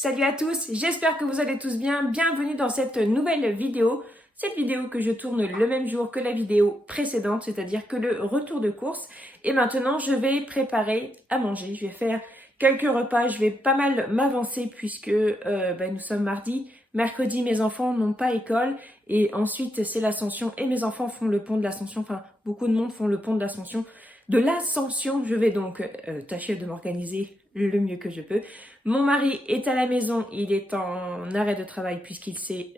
Salut à tous, j'espère que vous allez tous bien. Bienvenue dans cette nouvelle vidéo. Cette vidéo que je tourne le même jour que la vidéo précédente, c'est-à-dire que le retour de course. Et maintenant, je vais préparer à manger. Je vais faire quelques repas. Je vais pas mal m'avancer puisque nous sommes mardi. Mercredi, mes enfants n'ont pas école. Et ensuite, c'est l'Ascension. Et mes enfants font le pont de l'Ascension. Enfin, beaucoup de monde font le pont de l'Ascension. De l'Ascension, je vais donc tâcher de m'organiser le mieux que je peux. Mon mari est à la maison, il est en arrêt de travail puisqu'il s'est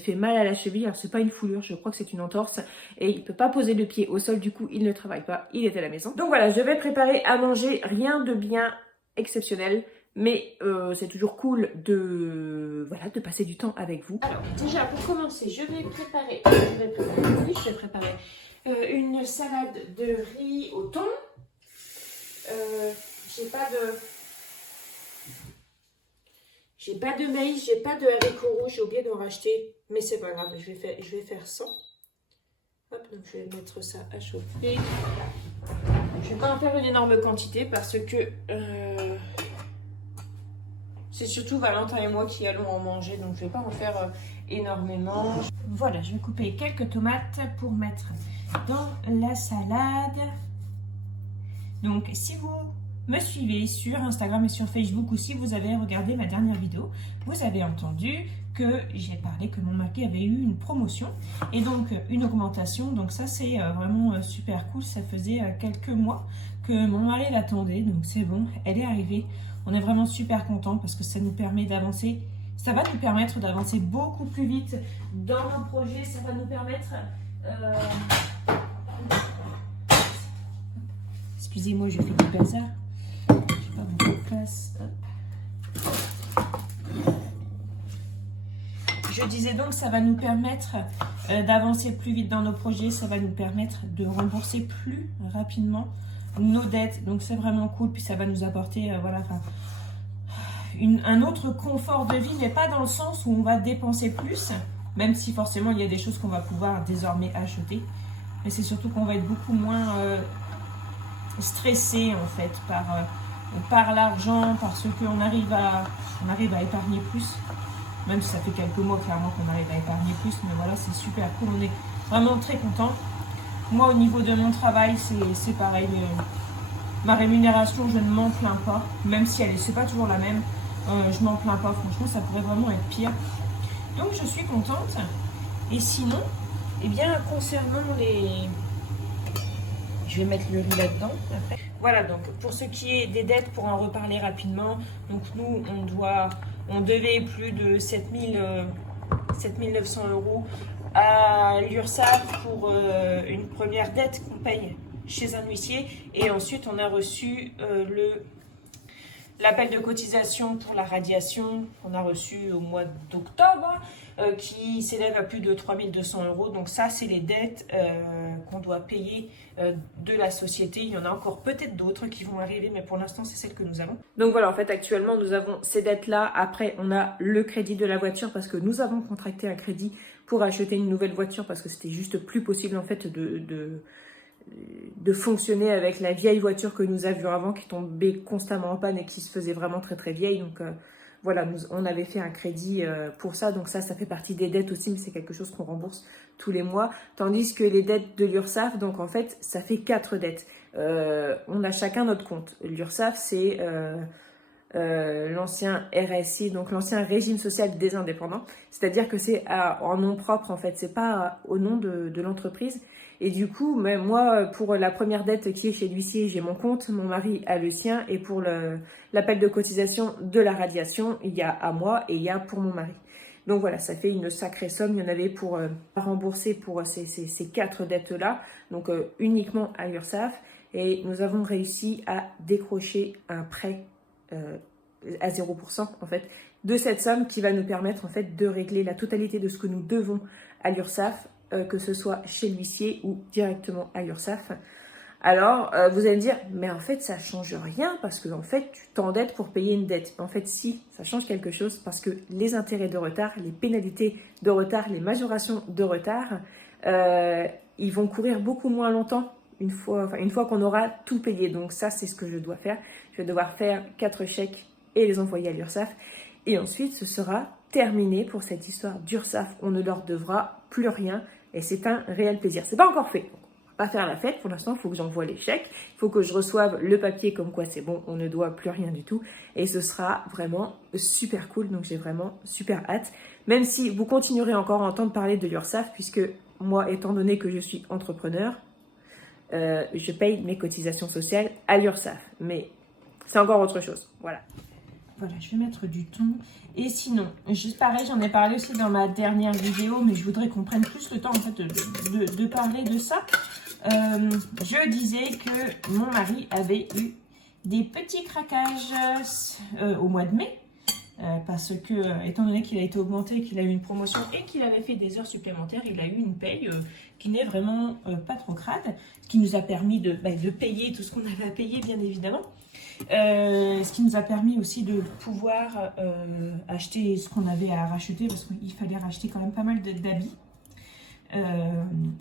fait mal à la cheville. Alors c'est pas une foulure, je crois que c'est une entorse et il peut pas poser le pied au sol, du coup il ne travaille pas, il est à la maison. Donc voilà, je vais préparer à manger, rien de bien exceptionnel, mais c'est toujours cool de passer du temps avec vous. Alors déjà pour commencer, je vais préparer une salade de riz au thon. J'ai pas de maïs, j'ai pas de haricots rouges, j'ai oublié d'en racheter, mais c'est pas grave, je vais faire sans. Hop, donc je vais mettre ça à chauffer. Je vais pas en faire une énorme quantité parce que c'est surtout Valentin et moi qui allons en manger, donc je vais pas en faire énormément. Voilà, je vais couper quelques tomates pour mettre dans la salade. Donc si vous me suivez sur Instagram et sur Facebook ou si vous avez regardé ma dernière vidéo, vous avez entendu que j'ai parlé que mon mari avait eu une promotion et donc une augmentation. Donc ça c'est vraiment super cool, ça faisait quelques mois que mon mari l'attendait, donc c'est bon, elle est arrivée. On est vraiment super contents parce que ça nous permet d'avancer, ça va nous permettre d'avancer beaucoup plus vite dans nos projets, ça va nous permettre... Excusez-moi, je fais du bazar. J'ai pas beaucoup de place. Hop. Je disais donc, ça va nous permettre d'avancer plus vite dans nos projets. Ça va nous permettre de rembourser plus rapidement nos dettes. Donc c'est vraiment cool. Puis ça va nous apporter un autre confort de vie, mais pas dans le sens où on va dépenser plus. Même si forcément il y a des choses qu'on va pouvoir désormais acheter. Mais c'est surtout qu'on va être beaucoup moins... stressé en fait par l'argent, parce qu'on arrive à épargner plus, même si ça fait quelques mois clairement qu'on arrive à épargner plus, mais voilà, c'est super cool, on est vraiment très content. Moi au niveau de mon travail c'est pareil, ma rémunération je ne m'en plains pas, même si c'est pas toujours la même, je m'en plains pas, franchement ça pourrait vraiment être pire, donc je suis contente. Et sinon, eh bien concernant je vais mettre le riz là-dedans. Voilà, donc pour ce qui est des dettes, pour en reparler rapidement, donc nous, on devait plus de 7 900 € à l'URSSAF pour une première dette qu'on paye chez un huissier. Et ensuite, on a reçu l'appel de cotisation pour la radiation qu'on a reçu au mois d'octobre, qui s'élève à plus de 3 200 €. Donc ça, c'est les dettes qu'on doit payer de la société. Il y en a encore peut-être d'autres qui vont arriver, mais pour l'instant, c'est celles que nous avons. Donc voilà, en fait, actuellement, nous avons ces dettes-là. Après, on a le crédit de la voiture parce que nous avons contracté un crédit pour acheter une nouvelle voiture parce que c'était juste plus possible, en fait, de fonctionner avec la vieille voiture que nous avions avant, qui tombait constamment en panne et qui se faisait vraiment très très vieille. Donc voilà, on avait fait un crédit pour ça, donc ça fait partie des dettes aussi, mais c'est quelque chose qu'on rembourse tous les mois, tandis que les dettes de l'URSSAF, donc en fait ça fait 4 dettes. On a chacun notre compte. L'URSSAF, c'est l'ancien RSI, donc l'ancien régime social des indépendants, c'est-à-dire que c'est en nom propre en fait, c'est pas au nom de l'entreprise. Et du coup, même moi, pour la première dette qui est chez l'huissier, j'ai mon compte, mon mari a le sien, et pour l'appel de cotisation de la radiation, il y a à moi et il y a pour mon mari. Donc voilà, ça fait une sacrée somme. Il y en avait pour rembourser pour ces 4 dettes-là, donc uniquement à l'URSSAF. Et nous avons réussi à décrocher un prêt à 0% en fait, de cette somme qui va nous permettre en fait de régler la totalité de ce que nous devons à l'URSSAF, que ce soit chez l'huissier ou directement à l'URSSAF. Alors, vous allez me dire, mais en fait, ça change rien parce que en fait, tu t'endettes pour payer une dette. En fait, si, ça change quelque chose parce que les intérêts de retard, les pénalités de retard, les majorations de retard, ils vont courir beaucoup moins longtemps une fois qu'on aura tout payé. Donc ça, c'est ce que je dois faire. Je vais devoir faire 4 chèques et les envoyer à l'URSSAF. Et ensuite, ce sera terminé pour cette histoire d'URSSAF. On ne leur devra plus rien et c'est un réel plaisir. C'est pas encore fait. Donc, on va pas faire la fête. Pour l'instant, il faut que j'envoie les chèques. Il faut que je reçoive le papier comme quoi c'est bon, on ne doit plus rien du tout. Et ce sera vraiment super cool. Donc, j'ai vraiment super hâte. Même si vous continuerez encore à entendre parler de l'URSSAF, puisque moi, étant donné que je suis entrepreneur, je paye mes cotisations sociales à l'URSSAF. Mais c'est encore autre chose. Voilà. Voilà, je vais mettre du thon. Et sinon, juste pareil, j'en ai parlé aussi dans ma dernière vidéo, mais je voudrais qu'on prenne plus le temps en fait de parler de ça. Je disais que mon mari avait eu des petits craquages au mois de mai. Parce que, étant donné qu'il a été augmenté, qu'il a eu une promotion et qu'il avait fait des heures supplémentaires, il a eu une paye qui n'est vraiment pas trop crade, ce qui nous a permis de payer tout ce qu'on avait à payer, bien évidemment. Ce qui nous a permis aussi de pouvoir acheter ce qu'on avait à racheter, parce qu'il fallait racheter quand même pas mal d'habits.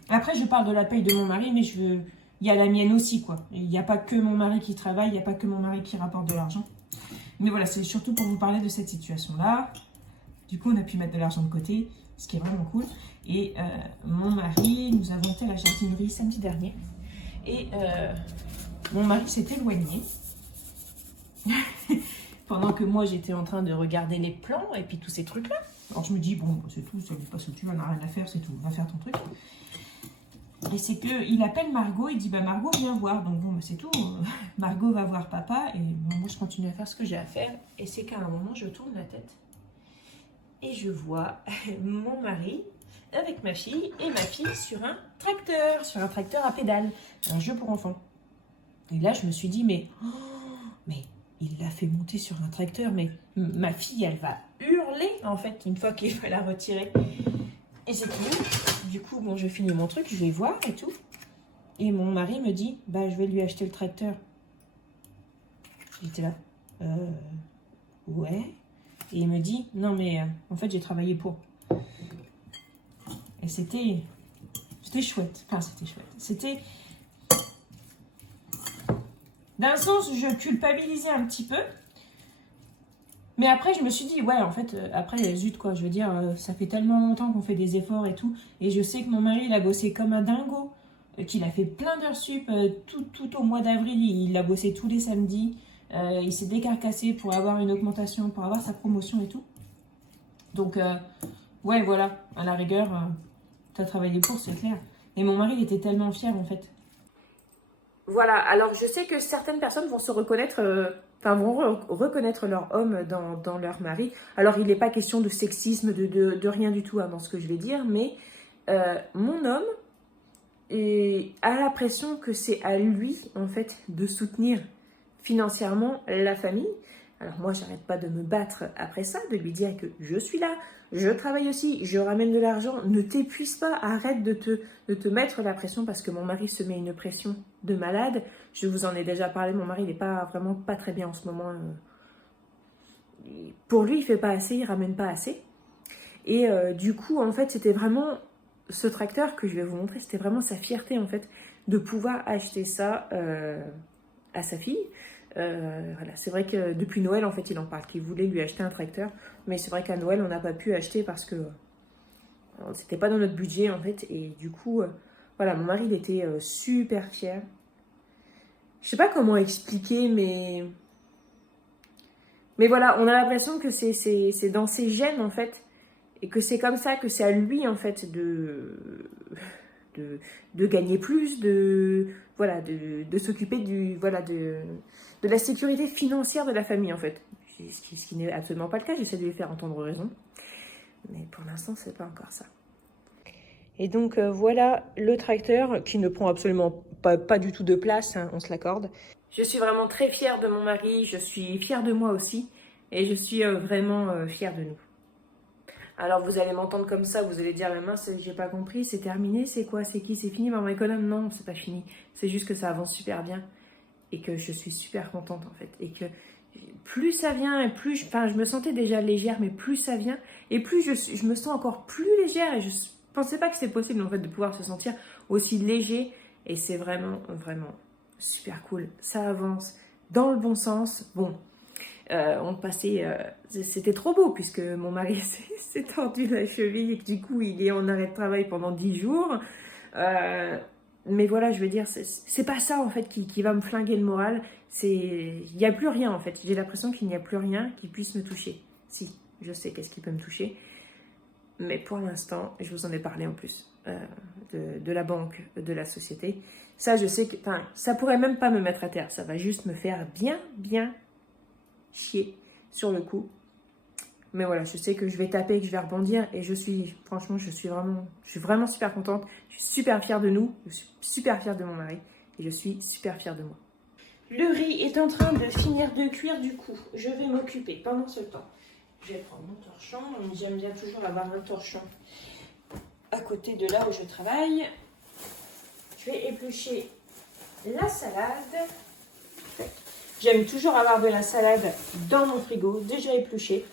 Après, je parle de la paye de mon mari, mais il y a la mienne aussi, quoi. Il n'y a pas que mon mari qui travaille, il n'y a pas que mon mari qui rapporte de l'argent. Mais voilà, c'est surtout pour vous parler de cette situation-là. Du coup, on a pu mettre de l'argent de côté, ce qui est vraiment cool. Et mon mari, nous avons fait la jardinerie samedi dernier. Et mon mari s'est éloigné. Pendant que moi, j'étais en train de regarder les plans et puis tous ces trucs-là. Alors, je me dis, bon, c'est tout, c'est pas ce que tu vas, on n'a rien à faire, c'est tout, va faire ton truc. Et c'est qu'il appelle Margot, il dit, bah Margot, viens voir. Donc bon, bah, c'est tout. Margot va voir papa et bon, moi, je continue à faire ce que j'ai à faire. Et c'est qu'à un moment, je tourne la tête et je vois mon mari avec ma fille et ma fille sur un tracteur à pédale, un jeu pour enfants. Et là, je me suis dit, mais il l'a fait monter sur un tracteur, mais ma fille, elle va hurler, en fait, une fois qu'il va la retirer. Et c'est tout. Du coup, bon, je finis mon truc, je vais voir et tout. Et mon mari me dit, bah, je vais lui acheter le tracteur. J'étais là, ouais. Et il me dit, non, mais en fait, j'ai travaillé pour. Et c'était chouette. Enfin, c'était chouette. C'était... D'un sens, je culpabilisais un petit peu. Mais après, je me suis dit, ouais, en fait, après, zut, quoi. Je veux dire, ça fait tellement longtemps qu'on fait des efforts et tout. Et je sais que mon mari, il a bossé comme un dingo. Qu'il a fait plein d'heures sup tout au mois d'avril. Il a bossé tous les samedis. Il s'est décarcassé pour avoir une augmentation, pour avoir sa promotion et tout. Donc, ouais, voilà. À la rigueur, t'as travaillé pour, c'est clair. Et mon mari, il était tellement fier, en fait. Voilà, alors je sais que certaines personnes vont se reconnaître, vont reconnaître leur homme dans leur mari. Alors il n'est pas question de sexisme, de rien du tout dans ce que je vais dire, mais mon homme a l'impression que c'est à lui, en fait, de soutenir financièrement la famille. Alors moi, j'arrête pas de me battre après ça, de lui dire que je suis là, je travaille aussi, je ramène de l'argent, ne t'épuise pas, arrête de te mettre la pression parce que mon mari se met une pression de malade. Je vous en ai déjà parlé, mon mari, il n'est vraiment pas très bien en ce moment. Pour lui, il fait pas assez, il ramène pas assez. Et du coup, en fait, c'était vraiment ce tracteur que je vais vous montrer, c'était vraiment sa fierté, en fait, de pouvoir acheter ça à sa fille. Voilà, c'est vrai que depuis Noël, en fait, il en parle, qu'il voulait lui acheter un tracteur. Mais c'est vrai qu'à Noël, on n'a pas pu acheter parce que c'était pas dans notre budget, en fait. Et du coup, voilà, mon mari, il était super fier. Je sais pas comment expliquer, mais voilà, on a l'impression que c'est dans ses gènes, en fait. Et que c'est comme ça, que c'est à lui, en fait, de gagner plus, de s'occuper de la sécurité financière de la famille, en fait. Ce qui n'est absolument pas le cas, j'essaie de lui faire entendre raison. Mais pour l'instant, c'est pas encore ça. Et donc, voilà le tracteur qui ne prend absolument pas du tout de place, hein, on se l'accorde. Je suis vraiment très fière de mon mari, je suis fière de moi aussi, et je suis vraiment fière de nous. Alors vous allez m'entendre comme ça, vous allez dire, mais mince, j'ai pas compris, c'est terminé, c'est quoi, c'est qui, c'est fini, maman économe? Non, c'est pas fini, c'est juste que ça avance super bien et que je suis super contente en fait. Et que plus ça vient et plus, je me sentais déjà légère, mais plus ça vient et plus je me sens encore plus légère et je pensais pas que c'est possible en fait de pouvoir se sentir aussi léger et c'est vraiment, vraiment super cool. Ça avance dans le bon sens. Bon. On passait, c'était trop beau puisque mon mari s'est tordu la cheville et que du coup il est en arrêt de travail pendant 10 jours. Mais voilà, je veux dire, c'est pas ça en fait qui va me flinguer le moral. Il n'y a plus rien en fait. J'ai l'impression qu'il n'y a plus rien qui puisse me toucher. Si, je sais qu'est-ce qui peut me toucher. Mais pour l'instant, je vous en ai parlé en plus de la banque, de la société. Ça, je sais que ça pourrait même pas me mettre à terre. Ça va juste me faire bien chier sur le coup. Mais voilà, je sais que je vais taper, que je vais rebondir. Et franchement, je suis vraiment super contente. Je suis super fière de nous. Je suis super fière de mon mari. Et je suis super fière de moi. Le riz est en train de finir de cuire du coup. Je vais m'occuper pendant ce temps. Je vais prendre mon torchon. J'aime bien toujours avoir un torchon à côté de là où je travaille. Je vais éplucher la salade. J'aime toujours avoir de la salade dans mon frigo, déjà épluchée.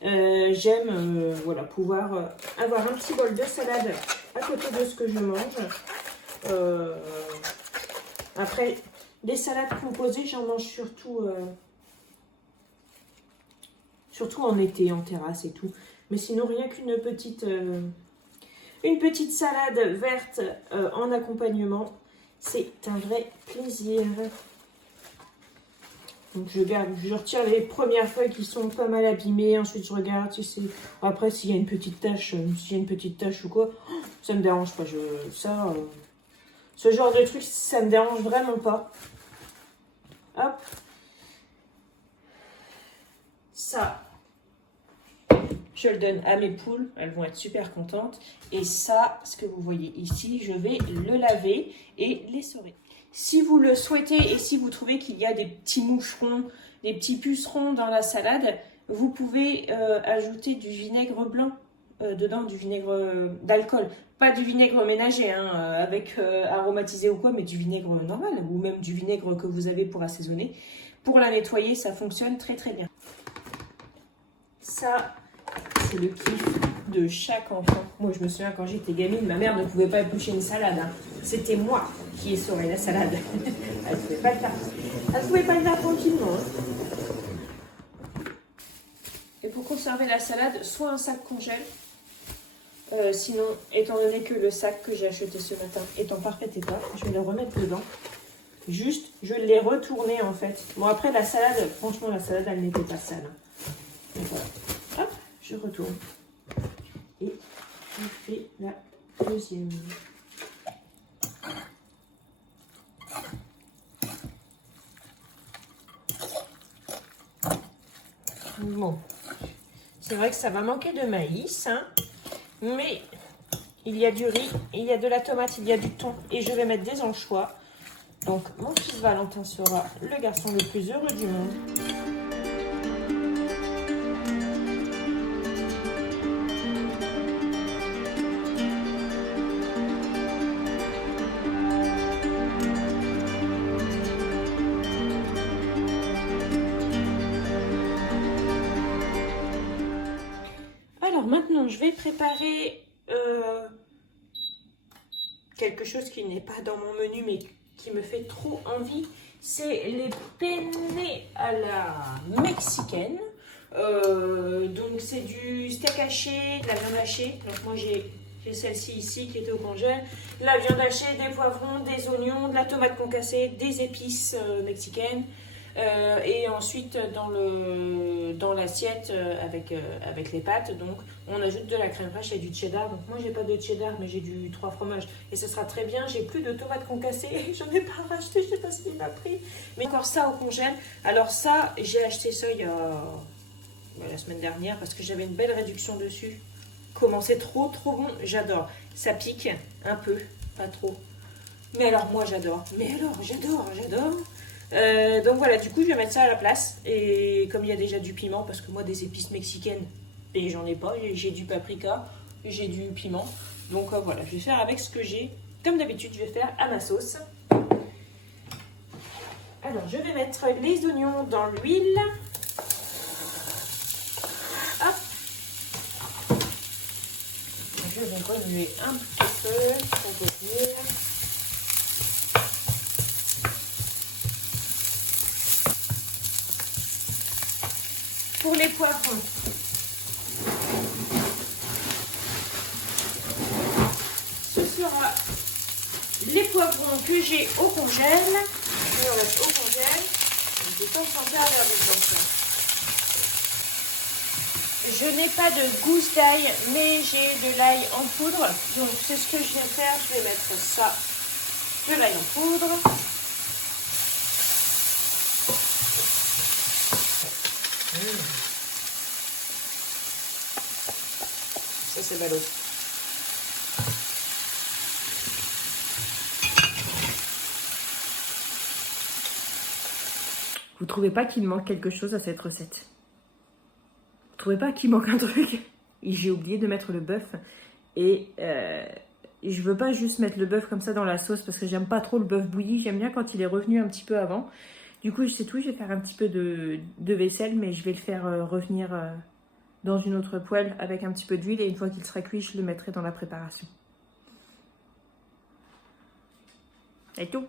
J'aime pouvoir avoir un petit bol de salade à côté de ce que je mange. Après, des salades composées, j'en mange surtout en été, en terrasse et tout. Mais sinon, rien qu'une petite salade verte en accompagnement, c'est un vrai plaisir. Donc je retire les premières feuilles qui sont pas mal abîmées, ensuite je regarde si c'est... Après s'il y a une petite tache, ou quoi, ça me dérange pas. Ce genre de truc, ça me dérange vraiment pas. Hop. Ça, je le donne à mes poules, elles vont être super contentes. Et ça, ce que vous voyez ici, je vais le laver et l'essorer. Si vous le souhaitez et si vous trouvez qu'il y a des petits moucherons, des petits pucerons dans la salade, vous pouvez ajouter du vinaigre blanc dedans, du vinaigre d'alcool. Pas du vinaigre ménager, avec aromatisé ou quoi, mais du vinaigre normal ou même du vinaigre que vous avez pour assaisonner. Pour la nettoyer, ça fonctionne très bien. Ça, c'est le kiff de chaque enfant. Moi, je me souviens quand j'étais gamine, ma mère ne pouvait pas éplucher une salade. C'était moi qui essorais la salade. Elle ne pouvait pas le faire. Elle ne pouvait pas le faire tranquillement. Et pour conserver la salade, soit un sac congèle. Sinon, étant donné que le sac que j'ai acheté ce matin est en parfait état, je vais le remettre dedans. Juste, je l'ai retourné en fait. Bon, après la salade, franchement, la salade, elle n'était pas sale. Donc voilà. Hop, je retourne. Et je fais la deuxième. Bon, c'est vrai que ça va manquer de maïs, mais il y a du riz, il y a de la tomate, il y a du thon et je vais mettre des anchois. Donc mon fils Valentin sera le garçon le plus heureux du monde. Alors maintenant, je vais préparer quelque chose qui n'est pas dans mon menu, mais qui me fait trop envie. C'est les penne à la mexicaine. Donc c'est du steak haché, de la viande hachée. Donc moi j'ai celle-ci ici qui était au congèle. La viande hachée, des poivrons, des oignons, de la tomate concassée, des épices mexicaines. Et ensuite dans l'assiette avec les pâtes, donc on ajoute de la crème fraîche et du cheddar. Donc moi j'ai pas de cheddar mais j'ai du 3 fromages et ce sera très bien. J'ai plus de tomates concassées, j'en ai pas racheté, je sais pas s'il m'a pris, mais encore ça au congèle. Alors ça, j'ai acheté ça il y a la semaine dernière parce que j'avais une belle réduction dessus. Comment c'est trop bon, j'adore. Ça pique un peu, pas trop, mais alors moi j'adore. Donc voilà, du coup je vais mettre ça à la place. Et comme il y a déjà du piment, parce que moi des épices mexicaines, et j'en ai pas, j'ai du paprika, j'ai du piment. Donc voilà, je vais faire avec ce que j'ai. Comme d'habitude, je vais faire à ma sauce. Alors je vais mettre les oignons dans l'huile. Hop. Je vais remuer un petit peu pour revenir. pour les poivrons. Ce sera les poivrons que j'ai au congèle. Je les reste au congèle. Je vais pas s'en servir comme ça. Je n'ai pas de gousse d'ail, mais j'ai de l'ail en poudre. Donc c'est ce que je vais faire. Je vais mettre ça, de l'ail en poudre. Ça c'est ballot. Vous trouvez pas qu'il manque quelque chose à cette recette? Vous trouvez pas qu'il manque un truc? J'ai oublié de mettre le bœuf et je veux pas juste mettre le bœuf comme ça dans la sauce parce que j'aime pas trop le bœuf bouilli. J'aime bien quand il est revenu un petit peu avant. Du coup, c'est tout. Je vais faire un petit peu de vaisselle, mais je vais le faire revenir dans une autre poêle avec un petit peu d'huile et une fois qu'il sera cuit, je le mettrai dans la préparation. Et tout.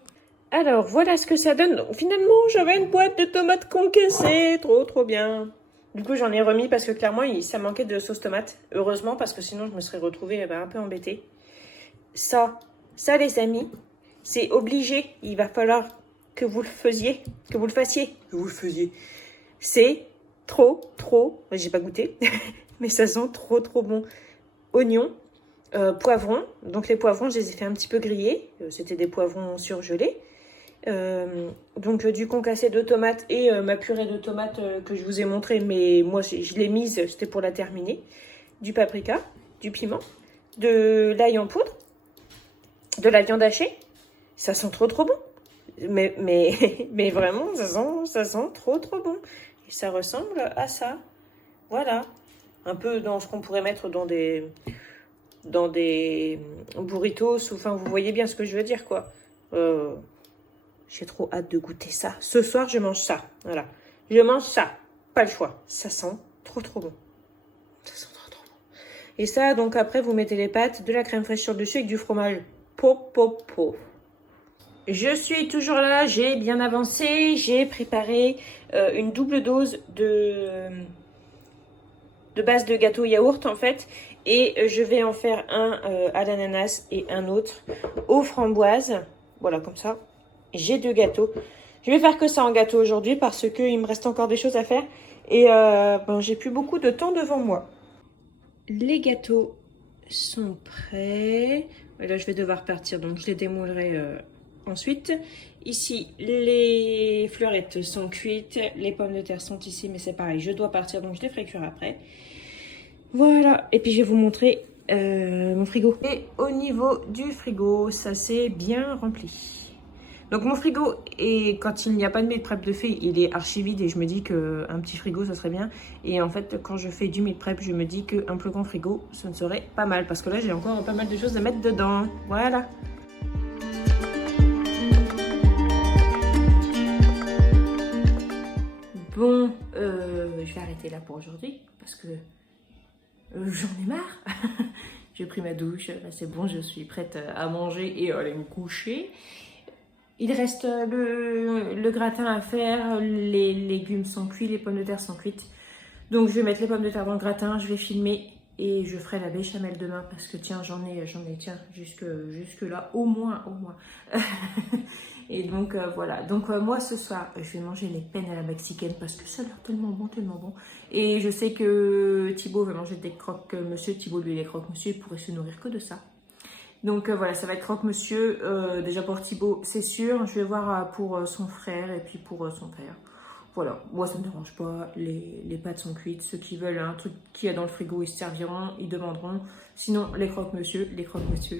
Alors, voilà ce que ça donne. Donc, finalement, j'avais une boîte de tomates concassées. Trop bien. Du coup, j'en ai remis parce que clairement, ça manquait de sauce tomate. Heureusement, parce que sinon, je me serais retrouvée un peu embêtée. Ça, les amis, c'est obligé. Il va falloir que vous le fassiez. C'est trop. J'ai pas goûté, mais ça sent trop bon. Oignons, poivrons. Donc, les poivrons, je les ai fait un petit peu griller. C'était des poivrons surgelés. Donc du concassé de tomates et ma purée de tomates que je vous ai montré, mais moi je l'ai mise, c'était pour la terminer. Du paprika, du piment, de l'ail en poudre, de la viande hachée. Ça sent trop bon. Mais vraiment, ça sent trop bon. Et ça ressemble à ça. Voilà. Un peu dans ce qu'on pourrait mettre dans des burritos. Enfin, vous voyez bien ce que je veux dire, quoi. J'ai trop hâte de goûter ça. Ce soir, je mange ça. Voilà. Je mange ça. Pas le choix. Ça sent trop bon. Ça sent trop bon. Et ça, donc après, vous mettez les pâtes, de la crème fraîche sur le dessus avec du fromage. Po. Je suis toujours là. J'ai bien avancé. J'ai préparé une double dose de base de gâteau yaourt, en fait. Et je vais en faire un à l'ananas et un autre aux framboises. Voilà, comme ça. J'ai 2 gâteaux. Je vais faire que ça en gâteau aujourd'hui parce qu'il me reste encore des choses à faire. Et j'ai plus beaucoup de temps devant moi. Les gâteaux sont prêts. Et là, je vais devoir partir, donc je les démoulerai ensuite. Ici, les fleurettes sont cuites. Les pommes de terre sont ici, mais c'est pareil. Je dois partir, donc je les ferai cuire après. Voilà. Et puis, je vais vous montrer mon frigo. Et au niveau du frigo, ça s'est bien rempli. Donc mon frigo, et quand il n'y a pas de meal prep de fait, il est archi vide et je me dis qu'un petit frigo, ça serait bien. Et en fait, quand je fais du meal prep, je me dis qu'un plus grand frigo, ce ne serait pas mal. Parce que là, j'ai encore pas mal de choses à mettre dedans. Voilà. Bon, je vais arrêter là pour aujourd'hui parce que j'en ai marre. J'ai pris ma douche, là c'est bon, je suis prête à manger et à aller me coucher. Il reste le gratin à faire, les légumes sont cuits, les pommes de terre sont cuites. Donc je vais mettre les pommes de terre dans le gratin, je vais filmer et je ferai la béchamel demain parce que tiens, j'en ai tiens, jusque là, au moins. Et donc voilà, donc moi ce soir, je vais manger les penne à la mexicaine parce que ça a l'air tellement bon. Et je sais que Thibaut va manger des croque-monsieur, Thibaut lui les croque-monsieur, il pourrait se nourrir que de ça. Donc voilà, ça va être croque-monsieur, déjà pour Thibaut, c'est sûr. Je vais voir pour son frère et puis pour son père. Voilà, moi ça me dérange pas, les pâtes sont cuites. Ceux qui veulent un truc qu'il y a dans le frigo, ils se serviront, ils demanderont. Sinon, les croque-monsieur,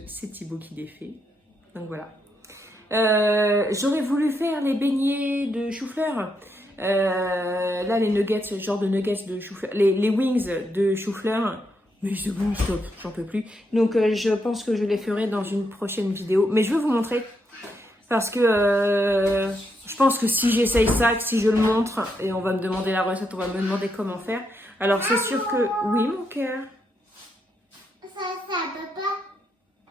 c'est Thibaut qui les fait. Donc voilà. J'aurais voulu faire les beignets de chou-fleur. Là, les nuggets, ce genre de nuggets de chou-fleur, les wings de chou-fleur. Mais c'est bon, stop, j'en peux plus. Donc je pense que je les ferai dans une prochaine vidéo. Mais je vais vous montrer. Parce que je pense que si j'essaye ça, que si je le montre, et on va me demander la recette, on va me demander comment faire. Alors c'est sûr que... Oui, mon cœur. Ça, papa.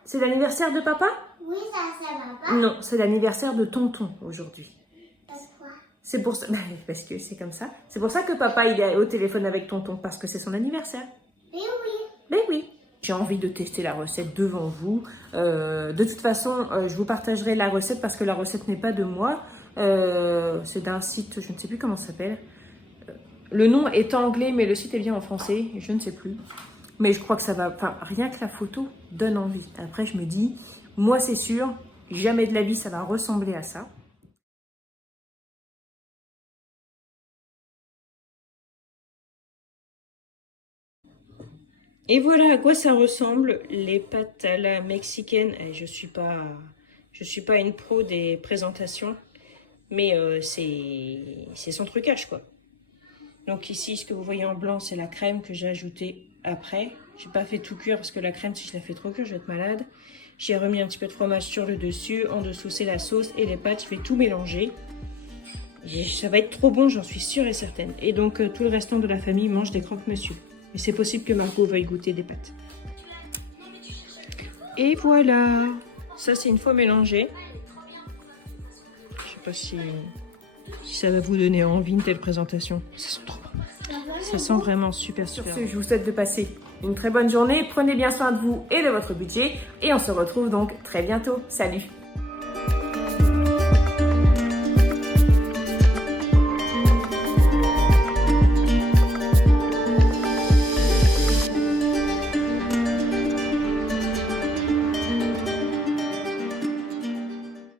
C'est l'anniversaire de papa? Oui, ça, papa. Non, c'est l'anniversaire de tonton aujourd'hui. Pourquoi? C'est pour ça, parce que c'est comme ça. C'est pour ça que papa, il est au téléphone avec tonton, parce que c'est son anniversaire. Mais oui. Mais oui. J'ai envie de tester la recette devant vous. De toute façon, je vous partagerai la recette parce que la recette n'est pas de moi. C'est d'un site, je ne sais plus comment ça s'appelle. Le nom est anglais, mais le site est bien en français. Je ne sais plus. Mais je crois que ça va... Enfin, rien que la photo donne envie. Après, je me dis, moi, c'est sûr, jamais de la vie, ça va ressembler à ça. Et voilà à quoi ça ressemble, les pâtes à la mexicaine. Je suis pas une pro des présentations, mais c'est son trucage, quoi. Donc ici, ce que vous voyez en blanc, c'est la crème que j'ai ajoutée après. J'ai pas fait tout cuire parce que la crème, si je la fais trop cuire, je vais être malade. J'ai remis un petit peu de fromage sur le dessus. En dessous, c'est la sauce et les pâtes. Je vais tout mélanger. Et ça va être trop bon, j'en suis sûre et certaine. Et donc, tout le restant de la famille mange des croque-monsieur. Et c'est possible que Margot veuille goûter des pâtes. Et voilà. Ça, c'est une fois mélangé. Je sais pas si ça va vous donner envie une telle présentation. Ça sent trop bon. Ça sent vraiment super, super. Sur ce, je vous souhaite de passer une très bonne journée. Prenez bien soin de vous et de votre budget. Et on se retrouve donc très bientôt. Salut!